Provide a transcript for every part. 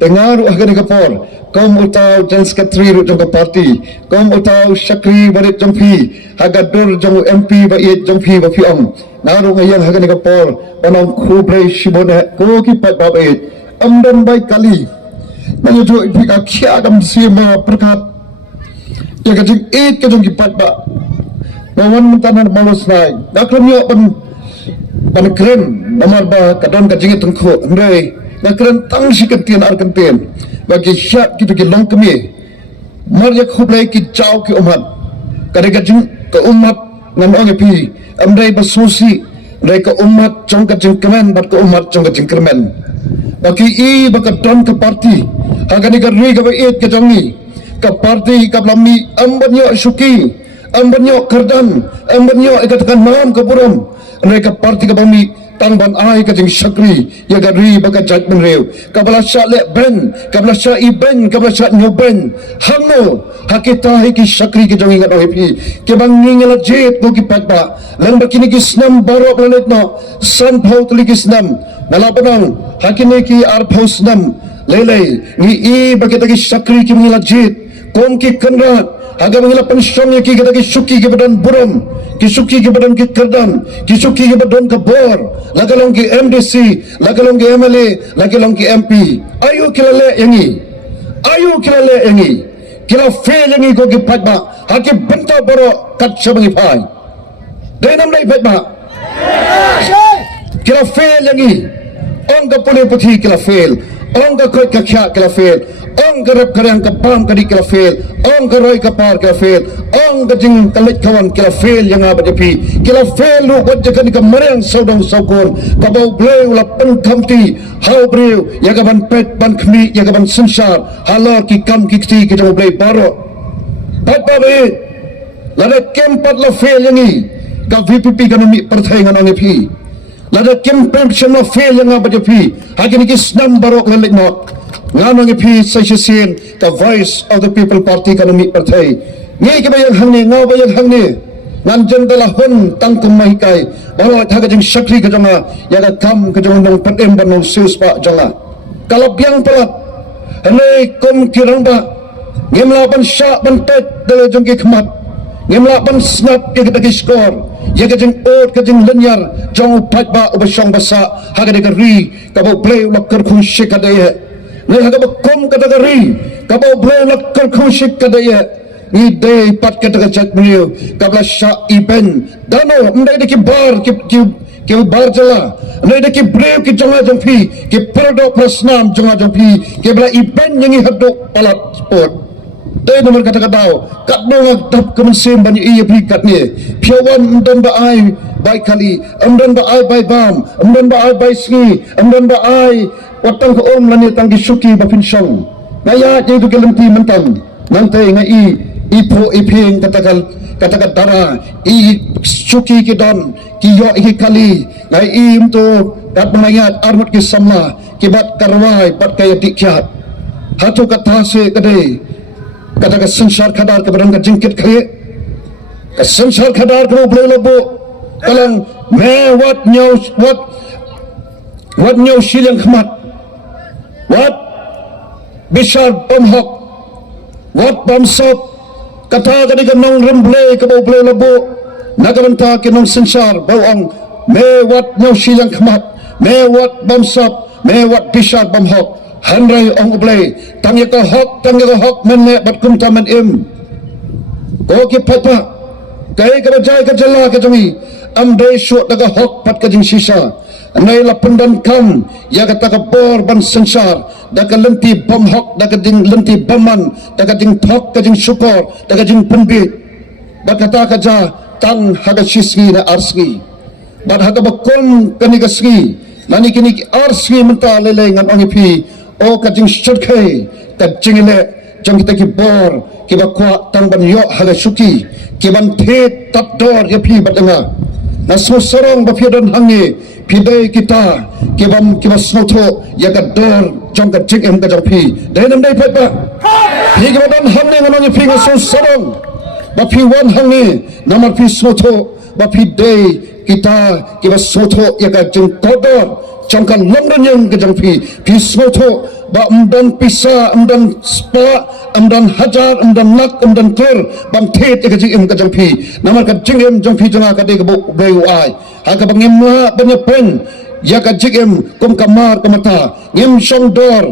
Tengaru agani kapor kaum utau dan sekretari ru jong parti kaum utau syakri barit jong pi hagadur jong MP ba iet jong pi ba pi om naru ngayang agani kapor panong khubrei shibone ko ki pat ba iet amdan bai kali nanya jo ipi ka khia dam sima perkat ya ka jing iet ka jong ki pat ba lawan mentanan malos nai nakram yo ban keren nomor ba kadon ka jing tengko ndai nakran tang si kentian ar kentian bagi syak kita ke long kemi marja khublai ki jauh ki umat kadang jing ke umat ngam ong pi amdai basusi dai ke umat jong ka jing kemen bat ke umat jong ka jing kemen bagi i bakat don ke parti agani ka ri ka bait ke jong ni ke parti ka lami ambanyo suki ambanyo kerdan ambanyo ikatakan nam ke buram dai ke parti ka bami tang ban ai ka jing syakri ya gari baga jat menreu kabala sya le ben kabala sya iben kabala sya nyu ben hamno hakita ki syakri ki jong ingat opi ke bang ngingela jet no ki patba lang bakini ki snam baro planet no san phau tuli ki snam nalapanang hakini ki ar phau snam lele ni i bagita ki syakri ki ngila jet kom ki kanra agar mengilap pensyamnya ki kata ki suki ki badan buram ki suki ki badan ki kerdan ki suki ki badan ke bor lagalong ki MDC lagalong ki MLA lagalong ki MP ayo kilale yangi ayo kilale yangi kila fail yangi ko ki patba haki benta boro kat sabangi pai denam dai patba kila fail yangi ong ka pune puthi kila fail ong ka koi ka kya kila fail ong garap karang ka pam kadi kila fail ong garoi ka par kila fail ong gajing kalit kawan kila fail yang apa jepi kila fail lu wajah kan ka mereng saudong saukon ka bau bleu la pen kamti hau breu ya ka ban pet ban khmi ya ka ban sansar halor ki kam ki kti ki jong blei baro pat ba be la kempat la fail yang ni ka VPP kan mi perthai ngan ong pi la kempat semua fail yang apa jepi hakini ki snam barok lelik not nganong pi session the voice of the people party kan mi partai ngi ke bayang hang ni ngau bayang hang ni ngan jendela hun tang kemai kai bawa thaga jing syakri ke janga ya ga kam ke jong nong patem ban nong sus pa janga kalau biang pelat hane kom kirang ba ngemla ban sya ban tet dele jong ki khmat ngemla ban snap ke ga skor ya ga jing ot ke jing lenyar jong pat ba ubasong basa haga de ri ka bo play lok kar khun shikade Nih agak bekom kata kari, kabau boleh lakukan khusyuk kata ya. Ni day pat kata kacak beliau, kabla syak iben, dano, mendai deki bar, ki bar jala, mendai deki beliau ki jonga jompi, ki perdok prasnam jonga jompi, ki bela iben yang ihadok alat sport. Day nomor kata-kata, kat nongak dap kemensim banyak iya berikat ni, piawan dan baai baik kali, dan baai baik bam, dan baai baik sengi, dan baai watang ke om lani tanggi syuki bapin syong ngaya je itu kelenti mentang nanti ngai ipo iping katakan darah i syuki ke don ki yo i kali ngai untuk dat mayat armut ki sama ki bat karwai bat kaya dikyat hatu kata se kade katakan sensar kadar ke barang jingkit kaya ke sensar kadar ke boleh lebo kalang me what nyau silang khmat what Bishar Bamhok what Bamsok kata kadi kanong remble ke bau ble lebo nagaranta ke nong sensar bawang me what nyau silang khmat me what Bamsok me what Bishar Bamhok handrai ong ble tangya ka hok men me bat kum taman im ko ki papa kai ka jai ka jalla ka jami am dei shot daga hok pat ka jing sisa Nai la pendan kam ya kata ka bor ban sensar daga lenti bom hok daga ding lenti baman daga ding thok ka jing syukur daga jing penbit bakata ka ja tang haga sisgi na arsgi bad haga bakon kani ka sgi nani kini arsgi menta lele ngan ongi pi o ka jing syurkai ka jing le jang kita ki bor ki ba kwa tang ban yo haga syuki ki ban the tap dor ya pi badanga na sorong ba piadon hangi pidai kita kibam snoto ya ka dor jong ka jing em ka jong pi dai nam dai pat ba pi ka dan hangi nganong pi nga sorong ba pi wan hangi namar pi snoto ba pi dai kita kiba snoto ya ka jing kodor jong ka longren yang ka jong pi snoto ba amdan pisa amdan spa amdan hajar amdan nak amdan kler bang the te jing em ka jang phi namar ka jing em jang phi janga ka de ka bo beu ai ha ka bang em ma banya pen ya ka jing em kum kamar kamata ngem song dor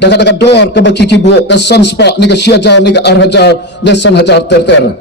daga dor ka ba kiki bo ka san spa ni ka sia jar ni ka ar hajar lesan hajar ter ter